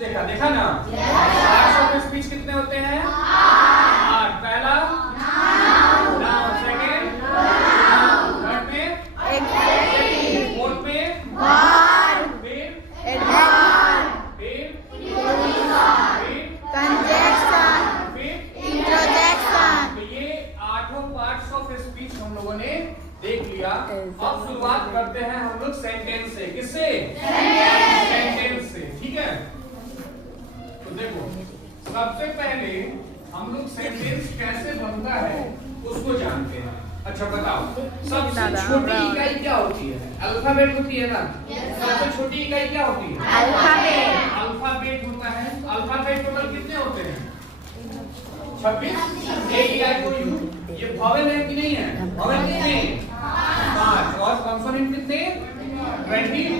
देखा देखा ना? पार्ट्स ऑफ स्पीच कितने होते हैं? 8। पहला नाउन, सेकंड थर्ड में फोर्थ में फिर तो ये 8 पार्ट्स ऑफ स्पीच हम लोगों ने देख लिया। अब शुरुआत करते हैं हम लोग सेंटेंस से। किससे? सेंटेंस से। ठीक है, तो देखो सबसे पहले हम लोग सेंटेंस कैसे बनता है उसको जानते हैं। अच्छा बताओ, सबसे छोटी इकाई क्या होती है? अल्फाबेट होती है ना? सबसे छोटी इकाई क्या होती है? अल्फाबेट। अल्फाबेट होता है। अल्फाबेट टोटल कितने होते हैं? 26। एक इकाई को ये वॉवेल है कि नहीं है? वॉवेल कितने? 5। और कॉन्सोनेंट कितने? 21।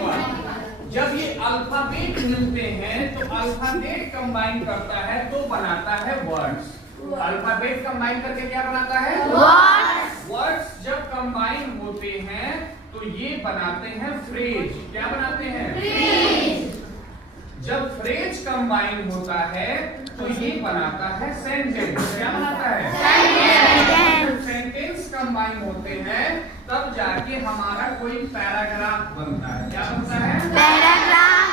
जब ये अल्फाबेट मिलते हैं तो अल्फाबेट कंबाइन करता है तो बनाता है वर्ड्स। अल्फाबेट कंबाइन करके क्या बनाता है? वर्ड्स। वर्ड्स जब कंबाइन होते हैं तो ये बनाते हैं फ्रेज। क्या बनाते हैं? फ्रेज। जब फ्रेज कंबाइन होता है तो ये बनाता है सेंटेंस। क्या बनाता है? सेंटेंस। सेंटेंस कंबाइन होते हैं तब जाके हमारा कोई पैराग्राफ बनता है। क्या बनता है? पैराग्राफ।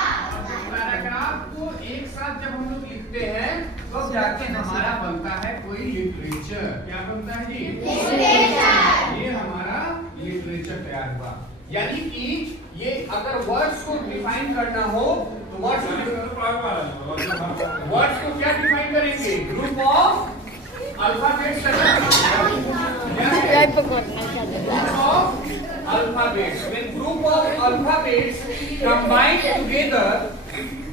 पैराग्राफ को एक साथ जब हम लोग लिखते हैं तब जाके हमारा बनता है कोई लिटरेचर। क्या बनता है जी? लिटरेचर। ये हमारा लिटरेचर तैयार हुआ। यानी कि ये अगर वर्ड्स को डिफाइन करना हो तो वर्ड्स को क्या डिफाइन करेंगे? Group of alphabets. Alphabets. When group of alphabets combine together,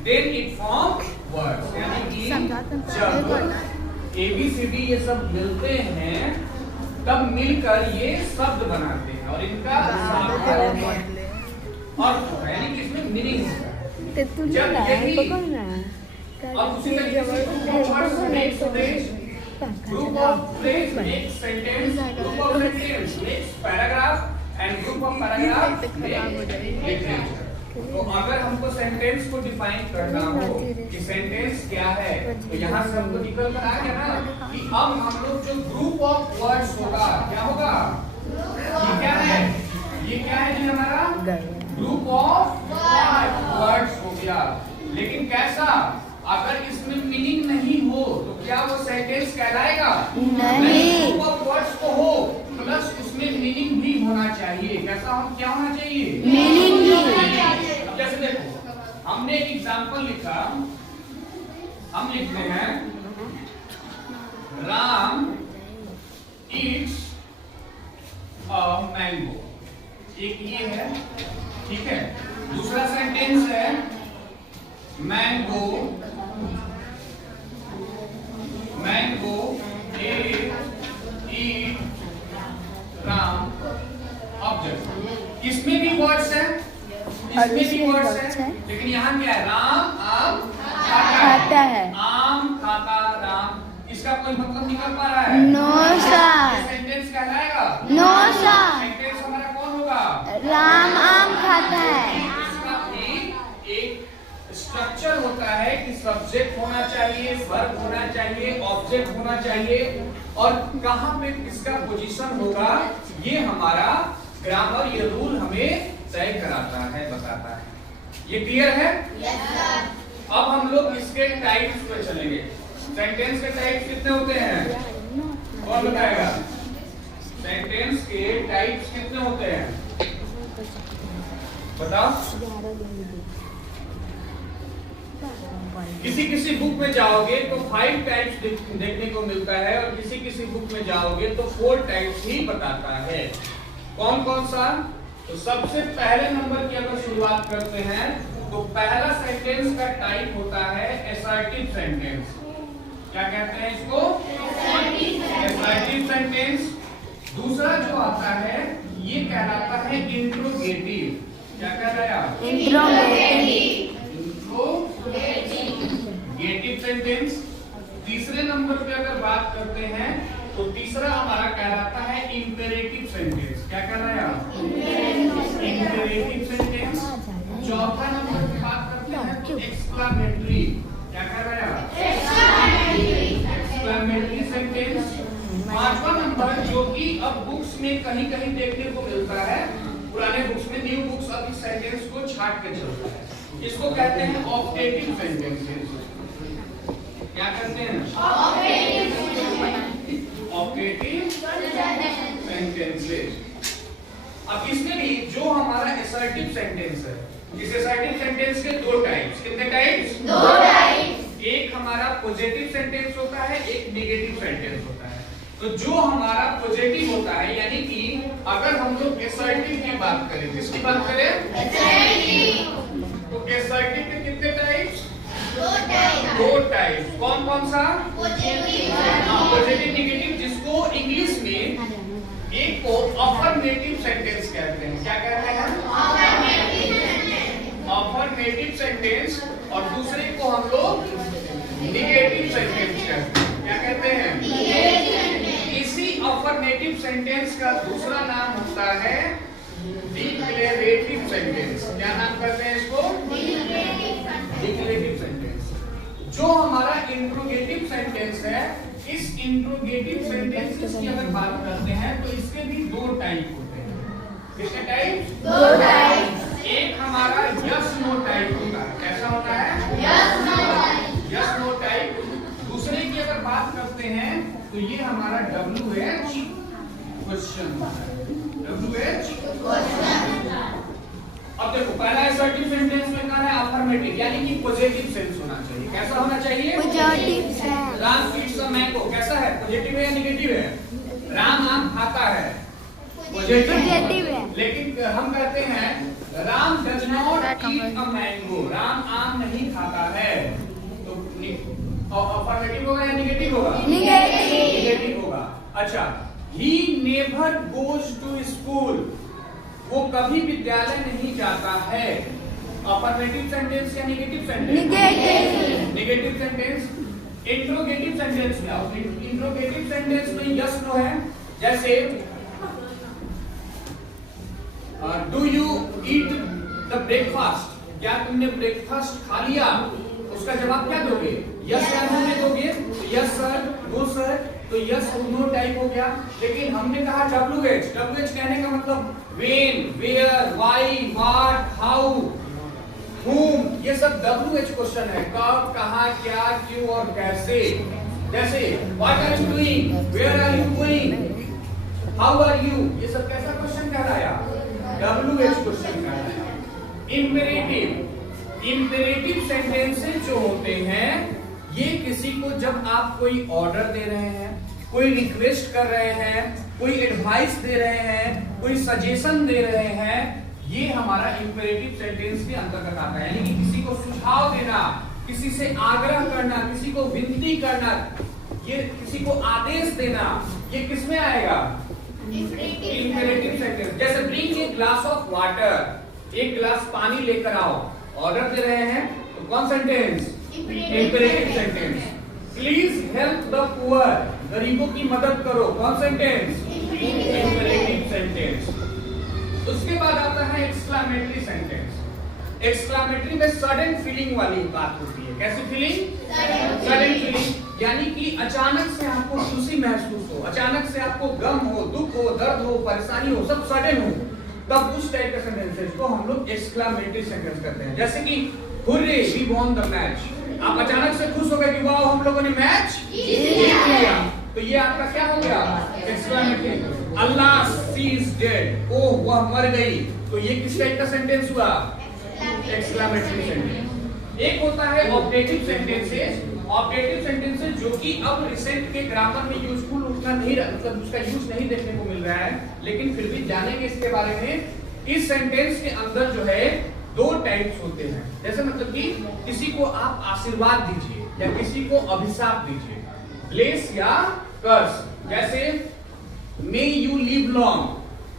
then it forms words. यानी कि जब ABCD ये सब मिलते हैं तब मिलकर ये शब्द बनाते हैं और इनका अर्थ होता है, यानी कि इसमें मीनिंग होता है। जब यही अब उसी तरीके से group of phrase makes sentence, group of sentence makes paragraph and group of paragraph makes literature। तो अगर हमको सेंटेंस को डिफाइन करना हो कि सेंटेंस क्या है तो यहाँ से हमको निकल कर आ गया ना कि अब हम लोग जो ग्रुप ऑफ वर्ड्स होगा क्या होगा? ये क्या है? ये क्या है जी? हमारा ग्रुप ऑफ वर्ड्स हो गया। लेकिन कैसा? अगर इसमें मीनिंग नहीं हो तो क्या वो सेंटेंस कहलाएगा? नहीं। ग्रुप ऑफ वर्ड्स तो हो प्लस उसमें मीनिंग भी होना चाहिए। कैसा हो? क्या होना चाहिए? मीनिंग भी। अब जैसे देखो हमने एक एग्जांपल लिखा, हम लिखते हैं राम ईट्स अ मैंगो। एक ये है, ठीक है। दूसरा सेंटेंस है मैंगो ईट राम ऑब्जेक्ट। इसमें भी वर्ड्स है, इसमें भी वर्ड्स है, लेकिन यहाँ क्या है? राम आम खाता है। आम खाता राम, इसका कोई मतलब निकल पा रहा है? No sir. सेंटेंस कहलाएगा? No sir. सेंटेंस हमारा कौन होगा? राम आम खाता है। इसका एक स्ट्रक्चर होता है कि सब्जेक्ट होना चाहिए, वर्ब होना चाहिए, ऑब्जेक्ट होना चाहिए और कहां पे किसका पोजीशन होगा ये हमारा ग्रामर, ये रूल हमें तय कराता है, बताता है। ये क्लियर है? Yes sir. अब हम लोग इसके टाइप्स पे चलेंगे। सेंटेंस के टाइप्स कितने होते हैं? कौन बताएगा? सेंटेंस के टाइप्स कितने होते हैं बताओ? किसी किसी बुक में जाओगे तो 5 टाइप्स देखने को मिलता है और किसी किसी बुक में जाओगे तो 4 टाइप्स ही बताता है। कौन कौन सा? तो सबसे पहले नंबर की अगर शुरुआत करते हैं तो पहला सेंटेंस का टाइप होता है असर्टिव सेंटेंस। क्या कहते हैं इसको? Assertive sentence. दूसरा जो आता है ये कहलाता है इंट्रोगेटिव। क्या कह रहा है आप? Interrogative sentence. तीसरे नंबर पे अगर बात करते हैं तो तीसरा हमारा कहलाता है इंपेरेटिव सेंटेंस। क्या कह रहा है आप? Imperative sentence. चौथा नंबर पे बात करते हैं तो एक्सक्लेमेटरी। अब बुक्स में कहीं कहीं देखने को मिलता है, पुराने बुक्स में, न्यू बुक्स अब इस सेंटेंस को छाट के चलता है। इसको कहते हैं ऑब्जेक्टिव सेंटेंसेस। क्या कहते हैं? Objective sentences. अब इसमें भी जो हमारा असर्टिव सेंटेंस है, इस असर्टिव सेंटेंस के दो टाइप्स। कितने टाइप्स? दो टाइप्स। एक हमारा पॉजिटिव सेंटेंस होता है, एक नेगेटिव सेंटेंस होता है। तो जो हमारा पॉजिटिव होता है, यानी कि अगर हम लोग असर्टिव की बात करें, किसकी बात करें? असर्टिव। तो असर्टिव के कितने टाइप्स? दो टाइप्स। कौन कौन सा? पॉजिटिव, नेगेटिव, जिसको इंग्लिश में एक को अफर्मेटिव सेंटेंस कहते हैं। क्या कहते हैं? Affirmative sentence. और दूसरे को हम लोग नेगेटिव सेंटेंस कहते हैं। क्या कहते हैं? इसी अफर्मेटिव सेंटेंस का दूसरा नाम होता है डिक्लेरेटिव सेंटेंस। क्या नाम करते हैं इसको? Declarative sentence. जो हमारा इंट्रोगेटिव सेंटेंस है, इस इंट्रोगेटिव सेंटेंसेस की अगर बात करते हैं तो इसके भी दो टाइप होते हैं। कितने टाइप? दो टाइप। एक हमारा यस नो टाइप होता है। कैसा होता है? Yes no type. दूसरे की अगर बात करते हैं तो ये हमारा WH क्वेश्चन होता है। WH question. अब देखो, पहला असर्टिव सेंटेंस में कहा है अफर्मेटिव, यानी कि पॉजिटिव सेंस होना चाहिए। कैसा होना चाहिए? Positive sense. Ram Yeats a mango कैसा है? पॉजिटिव है या नेगेटिव है? राम आम खाता है, पॉजिटिव है। लेकिन हम कहते हैं Ram does not eat a mango, Ram आम नहीं खाता है। तो अफर्मेटिव होगा या नेगेटिव होगा? नेगेटिव होगा। अच्छा, he never goes to school, वो कभी विद्यालय नहीं जाता है। अफर्मेटिव सेंटेंस या negative sentence? Negative sentence. Interrogative sentence क्या होता है? इंट्रोगेटिव सेंटेंस में यस नो है। जैसे do you eat the breakfast, क्या तुमने ब्रेकफास्ट खा लिया? उसका जवाब क्या दोगे? यस या नो में दोगे। यस सर, नो सर, तो यस नो टाइप हो गया। लेकिन हमने कहा WH कहने का मतलब when, where, why, what, how, whom, ये सब WH क्वेश्चन है। कब, कहाँ, क्या, क्यों और कैसे। जैसे what are you doing, where are you going, how are you, ये सब कैसा क्वेश्चन कहलाया? WH क्वेश्चन कहलाया। इंपेरेटिव सेंटेंसेस जो होते हैं, ये किसी को जब आप कोई ऑर्डर दे रहे हैं, कोई रिक्वेस्ट कर रहे हैं, कोई एडवाइस दे रहे हैं, कोई सजेशन दे रहे हैं, ये हमारा इंपेरेटिव सेंटेंस के अंतर्गत आता है। यानी कि किसी को सुझाव देना, किसी से आग्रह करना, किसी को विनती करना, ये किसी को आदेश देना, ये किसमें आएगा? Imperative sentence. जैसे bring a glass of water, एक गिलास पानी लेकर आओ, ऑर्डर दे रहे हैं, तो कौन sentence? Imperative sentence. Please help the poor, गरीबों की मदद करो, कौन सेंटेंस? Imperative sentence. उसके बाद आता है एक्सक्लेमेटरी सेंटेंस। एक्सक्लेमेटरी में सडन फीलिंग वाली बात होती है। कैसी फीलिंग? सडन फीलिंग, यानी कि अचानक से आपको खुशी महसूस हो, अचानक से आपको गम हो, दुख हो, दर्द हो, परेशानी हो, सब सडन हो, तब उस टाइप के सेंटेंसेस को हम लोग एक्सक्लेमेटरी सेंटेंस कहते हैं। जैसे कि hurray we won the match, आप अचानक से खुश हो गए कि वाह हम लोगों ने मैच जीत लिया, तो ये आपका क्या हो गया? Exclamatory. Alas she is dead, oh वह मर गई, तो ये किस टाइप का सेंटेंस हुआ? Exclamatory sentence. एक होता है ऑब्जेक्टिव सेंटेंसेस। ऑब्जेक्टिव सेंटेंसेस जो कि अब रिसेंट के ग्रामर में यूजफुल उतना नहीं, मतलब उसका यूज नहीं देखने को मिल रहा है, लेकिन फिर भी जानेंगे इसके बारे में। इस सेंटेंस के अंदर जो है दो टाइप्स होते हैं। जैसे मतलब कि किसी को आप आशीर्वाद दीजिए या किसी को अभिशाप दीजिए, ब्लेस या कर्स। जैसे मे यू लिव लॉन्ग,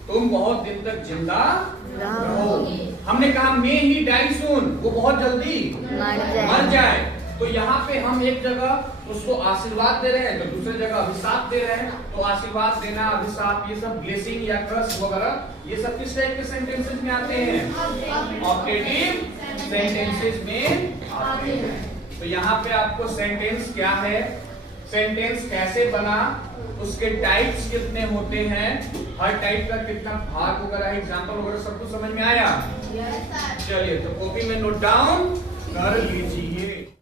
तुम बहुत दिन तक जिंदा रहो। हमने कहा मे ही डाई सून, वो बहुत जल्दी मर जाए। तो यहाँ पे हम एक जगह उसको आशीर्वाद दे रहे हैं तो दूसरी जगह अभिशाप दे रहे हैं। तो आशीर्वाद देना, अभिशाप, ये सब ब्लेसिंग या कर्स वगैरह, ये सब किस टाइप के सेंटेंसेस में आते हैं? ऑब्जेक्टिव सेंटेंसेस में आते हैं। तो यहाँ पे आपको सेंटेंस क्या है, सेंटेंस कैसे बना, उसके टाइप्स कितने होते हैं, हर टाइप का कितना भाग वगैरह, एग्जांपल वगैरह सब कुछ समझ में आया? चलिए तो कॉपी में नोट डाउन कर लीजिए।